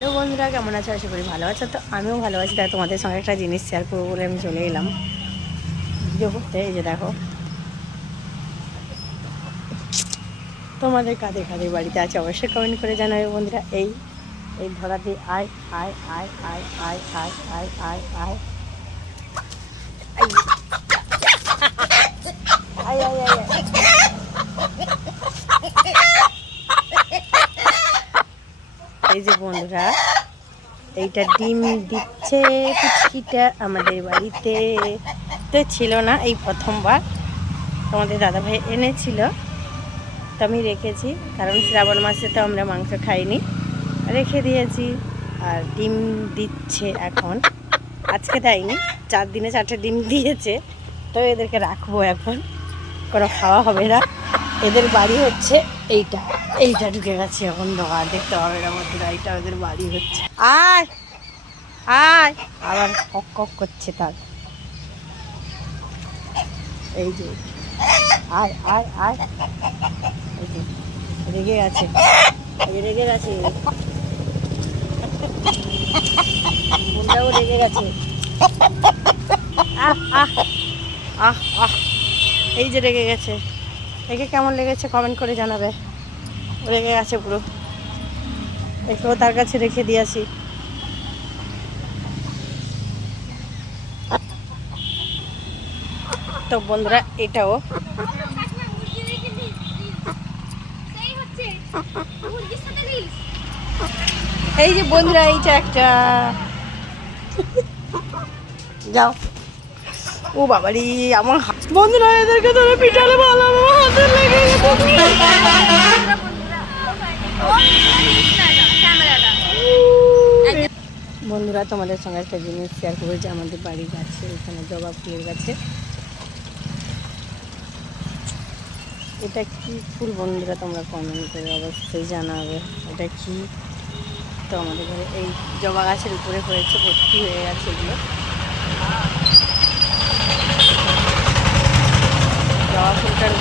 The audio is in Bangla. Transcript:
তো বন্ধুরা কেমন আছো? আশা করি ভালো আছো। তো আমিও ভালো আছি। তাই তোমাদের সঙ্গে একটা জিনিস শেয়ার করবো বলে আমি চলে এলাম ভিডিও করতে। এই যে দেখো, তোমাদের কাদের কাদের বাড়িতে আছে অবশ্যই কমেন্ট করে জানাবে বন্ধুরা। এই এই ধরা দিয়ে আয় আয় আয় আয় আয় আয় আয় আয় আয় আয় আয় আয় আয়। এই যে বন্ধুরা, এইটা ডিম দিচ্ছে পুচকিটা আমাদের বাড়িতে। তো ছিল না, এই প্রথমবার তোমাদের দাদাভাই এনেছিল, তো আমি রেখেছি। কারণ শ্রাবণ মাসে তো আমরা মাংস খাইনি, রেখে দিয়েছি। আর ডিম দিচ্ছে এখন, আজকে দেয়নি, 4 দিনে 4টে ডিম দিয়েছে। তো এদেরকে রাখবো, এখন কোনো খাওয়া হবে না। এদের বাড়ি হচ্ছে এইটা, এইটা ঢুকে গেছে এখন দোকান, দেখতে হবে না বন্ধুরা। এইটা ওদের বাড়ি হচ্ছে। আয় আয়, আবার কক কক করছে তার। এই যে আয় আয় আয়, এই যে রেগে গেছে, রেগে গেছে, মনটাও রেগে গেছে। আহ আহ আহ আহ, এই যে রেগে গেছে। একে কেমন লেগেছে কমেন্ট করে জানাবে। রেগে গেছে পুরো, একেও তার কাছে রেখে দিয়েছি। তো বন্ধুরা এটাও এই যে বন্ধুরা, এইটা একটা। যাও, ও বাবারি আমার বন্ধুরা, এদেরকে ধরে পিটালে ভালো, আমার হাতে লেগে গেছে। বন্ধুরা তোমাদের সঙ্গে একটা জিনিস শেয়ার করবো, যে আমাদের বাড়ির গাছে এখানে জবা ফুলের গাছে এটা কি ফুল বন্ধুরা, তোমরা কমেন্ট করে অবশ্যই জানাবে এটা কি। তো আমাদের ঘরে এই জবা গাছের উপরে হয়েছে, ভর্তি হয়ে গেছে এগুলো। জবা ফুলটার